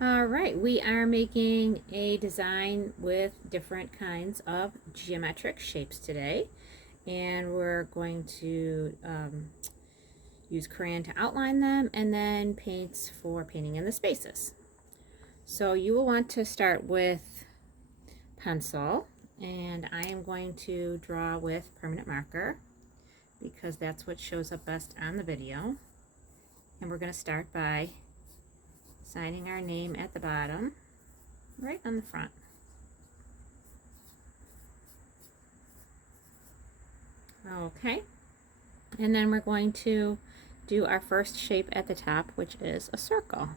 All right, we are making a design with different kinds of geometric shapes today, and we're going to use crayon to outline them and then paints for painting in the spaces. So you will want to start with pencil, and I am going to draw with permanent marker because that's what shows up best on the video. And we're going to start by signing our name at the bottom, right on the front. Okay, and then we're going to do our first shape at the top, which is a circle.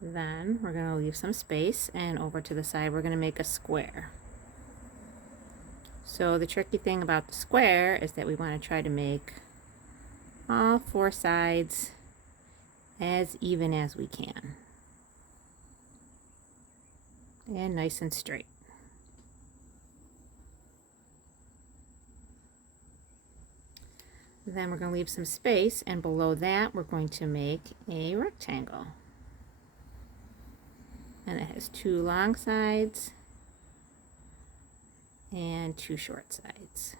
Then we're going to leave some space, and over to the side we're going to make a square. So the tricky thing about the square is that we want to try to make all four sides as even as we can. And nice and straight. Then we're going to leave some space, and below that we're going to make a rectangle. And it has two long sides and two short sides.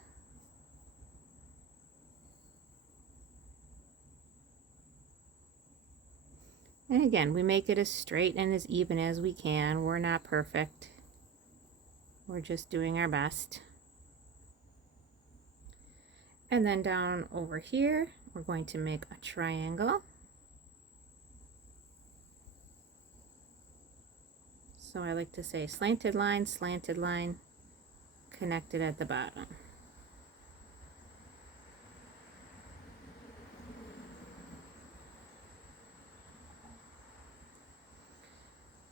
And again, we make it as straight and as even as we can. We're not perfect. We're just doing our best. And then down over here, we're going to make a triangle. So I like to say slanted line, connected at the bottom.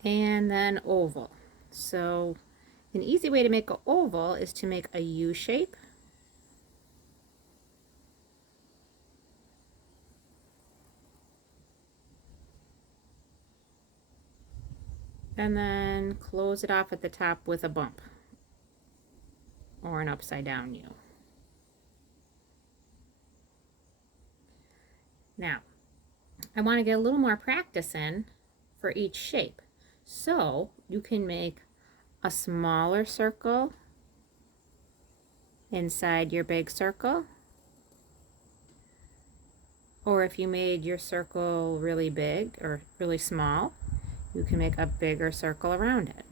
And then oval. So an easy way to make an oval is to make a U shape. And then close it off at the top with a bump or an upside down U. Now, I want to get a little more practice in for each shape. So you can make a smaller circle inside your big circle. Or if you made your circle really big or really small, you can make a bigger circle around it.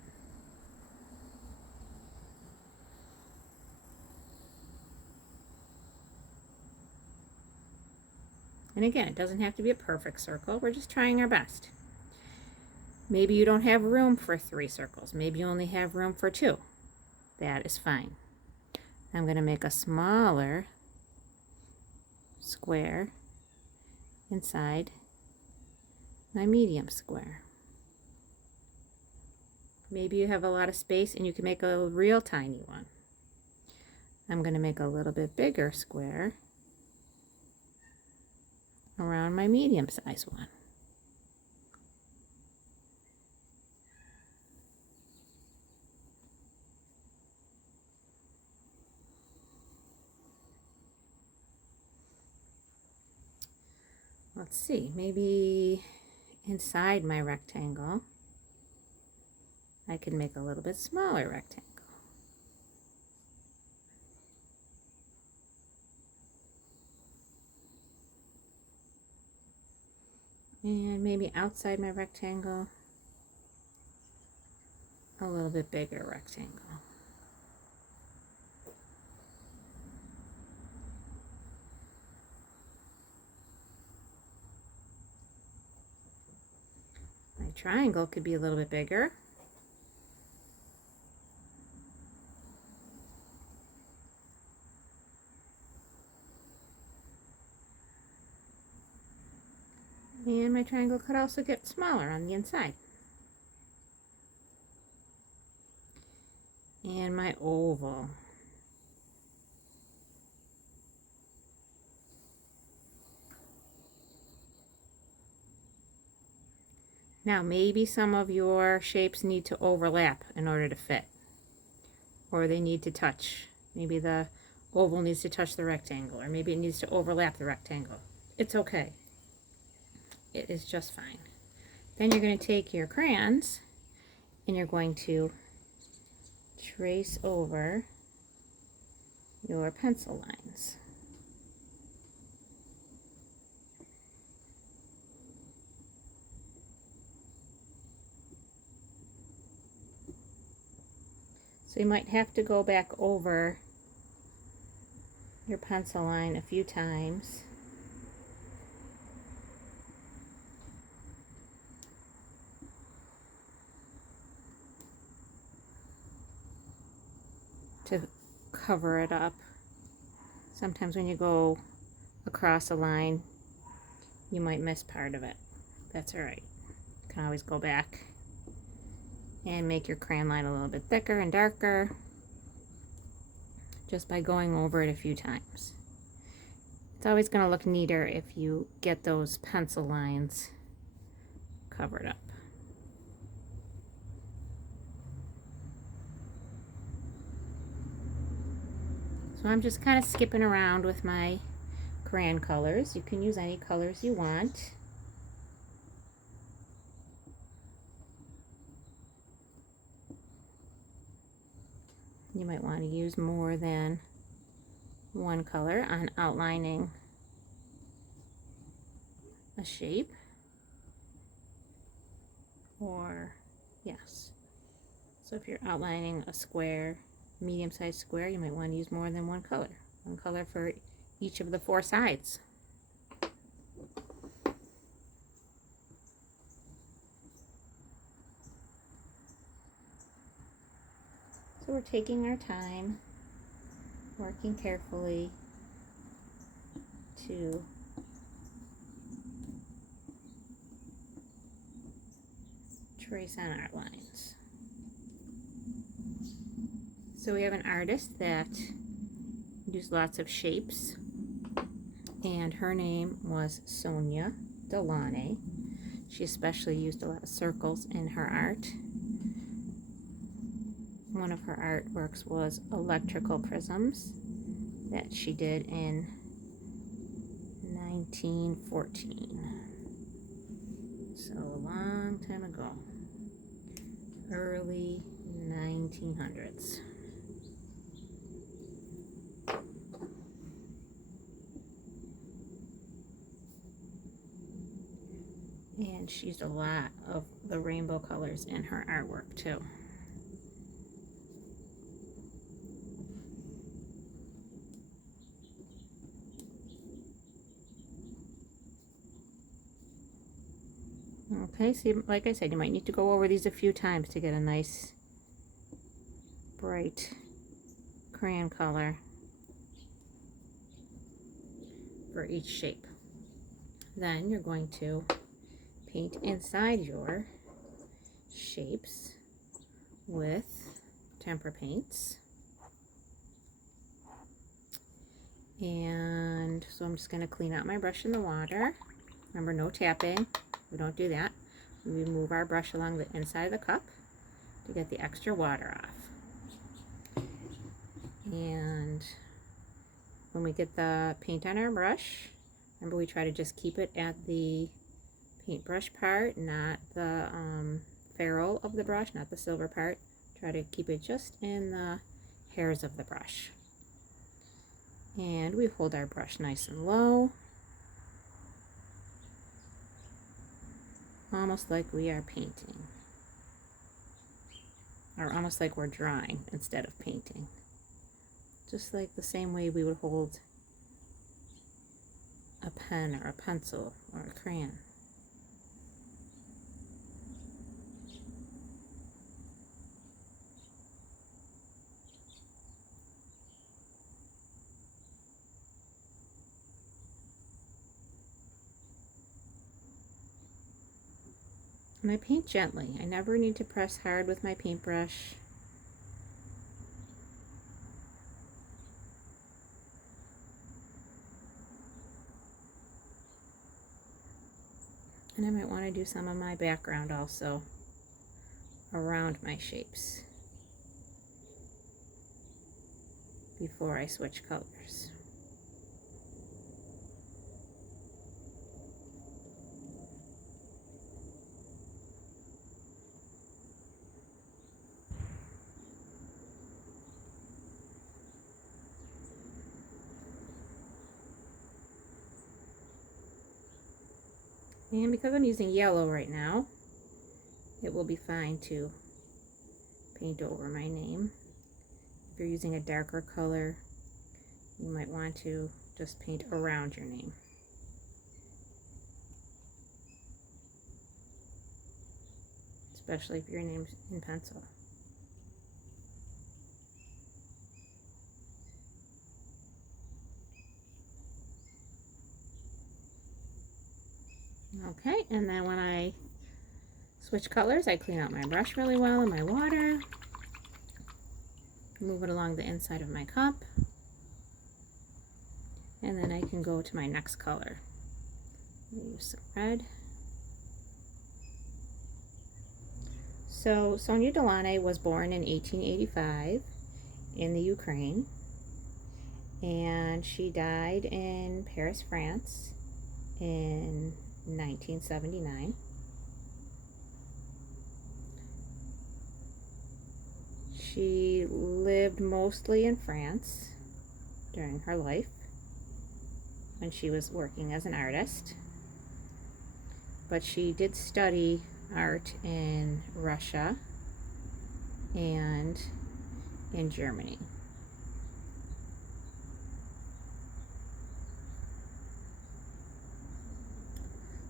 And again, it doesn't have to be a perfect circle. We're just trying our best. Maybe you don't have room for 3 circles. Maybe you only have room for 2. That is fine. I'm going to make a smaller square inside my medium square. Maybe you have a lot of space and you can make a real tiny one. I'm going to make a little bit bigger square around my medium size one. Let's see, maybe inside my rectangle, I can make a little bit smaller rectangle. And maybe outside my rectangle, a little bit bigger rectangle. My triangle could be a little bit bigger. And my triangle could also get smaller on the inside. And my oval. Now maybe some of your shapes need to overlap in order to fit. or they need to touch. Maybe the oval needs to touch the rectangle, or maybe it needs to overlap the rectangle. It's okay. It is just fine. Then you're going to take your crayons and you're going to trace over your pencil lines. So you might have to go back over your pencil line a few times to cover it up. Sometimes when you go across a line, you might miss part of it. That's all right. You can always go back and make your crayon line a little bit thicker and darker just by going over it a few times. It's always going to look neater if you get those pencil lines covered up. So I'm just kind of skipping around with my crayon colors. You can use any colors you want. You might want to use more than one color on outlining a shape. Or, yes. So if you're outlining a square, medium-sized square, you might want to use more than one color. One color for each of the four sides. So we're taking our time, working carefully to trace on our lines. So we have an artist that used lots of shapes, and her name was Sonia Delaunay. She especially used a lot of circles in her art. One of her artworks was Electrical Prisms that she did in 1914. So a long time ago. Early 1900s. And she used a lot of the rainbow colors in her artwork too. Okay, so like I said, you might need to go over these a few times to get a nice bright crayon color for each shape. Then you're going to paint inside your shapes with tempera paints. And so I'm just going to clean out my brush in the water. Remember, no tapping. We don't do that. We move our brush along the inside of the cup to get the extra water off. And when we get the paint on our brush, remember we try to just keep it at the paintbrush part, not the ferrule of the brush, not the silver part. Try to keep it just in the hairs of the brush. And we hold our brush nice and low, almost like we are painting, or almost like we're drawing instead of painting. Just like the same way we would hold a pen or a pencil or a crayon. And I paint gently. I never need to press hard with my paintbrush. And I might want to do some of my background also around my shapes. before I switch colors. And because I'm using yellow right now, it will be fine to paint over my name. If you're using a darker color, you might want to just paint around your name. Especially if your name's in pencil. Okay, and then when I switch colors, I clean out my brush really well in my water. Move it along the inside of my cup. And then I can go to my next color. Use some red. So Sonia Delaunay was born in 1885 in the Ukraine. And she died in Paris, France in 1979. She lived mostly in France during her life when she was working as an artist, but she did study art in Russia and in Germany.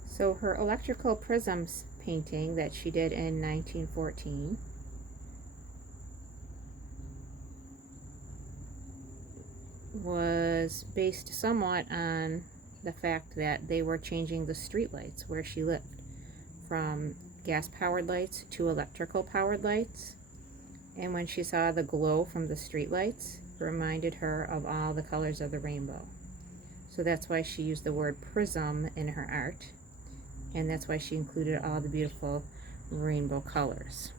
So her Electrical Prisms painting that she did in 1914 was based somewhat on the fact that they were changing the street lights where she lived from gas-powered lights to electrical-powered lights. And when she saw the glow from the street lights, it reminded her of all the colors of the rainbow. So that's why she used the word prism in her art. And that's why she included all the beautiful rainbow colors.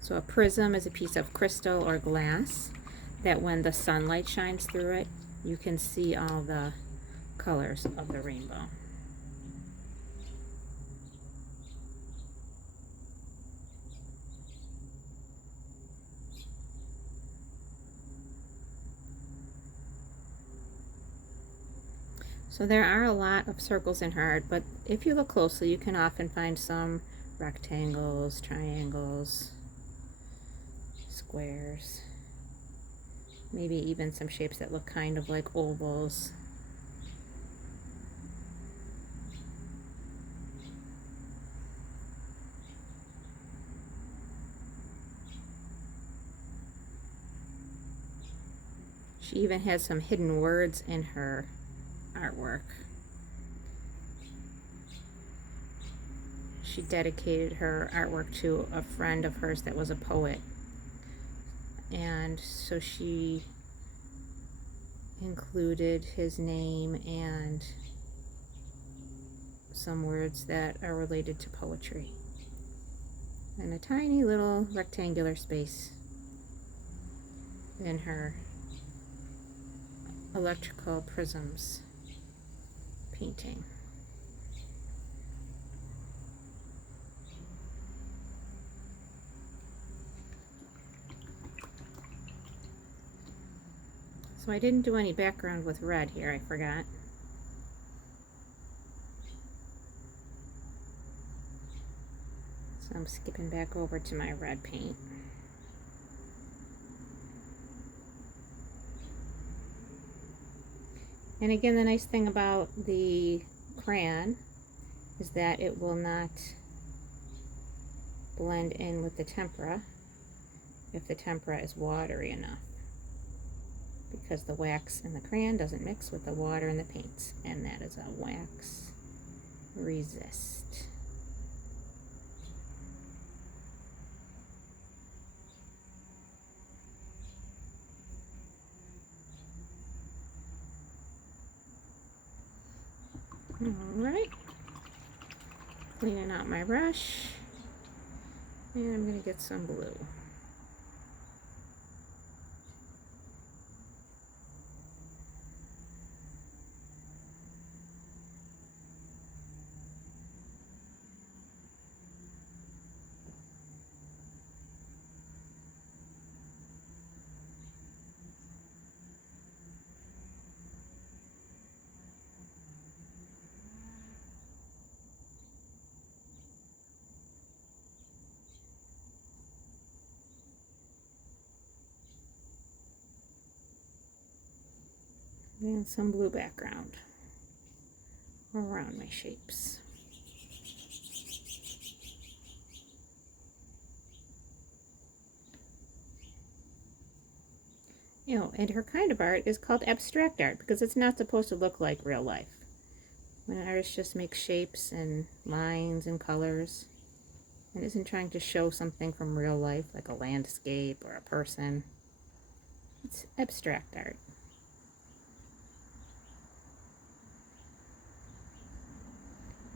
So a prism is a piece of crystal or glass that when the sunlight shines through it, you can see all the colors of the rainbow. So there are a lot of circles in her art, but if you look closely, you can often find some rectangles, triangles, squares, maybe even some shapes that look kind of like ovals. She even has some hidden words in her artwork. She dedicated her artwork to a friend of hers that was a poet. And so she included his name and some words that are related to poetry in a tiny little rectangular space in her Electrical Prisms painting. So I didn't do any background with red here, I forgot. So I'm skipping back over to my red paint. And again, the nice thing about the crayon is that it will not blend in with the tempera if the tempera is watery enough, because the wax in the crayon doesn't mix with the water in the paints, and that is a wax resist. Alright, cleaning out my brush, and I'm going to get some blue. And some blue background around my shapes. You know, and her kind of art is called abstract art because it's not supposed to look like real life. When an artist just makes shapes and lines and colors and isn't trying to show something from real life, like a landscape or a person, it's abstract art.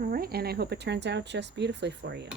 All right, and I hope it turns out just beautifully for you.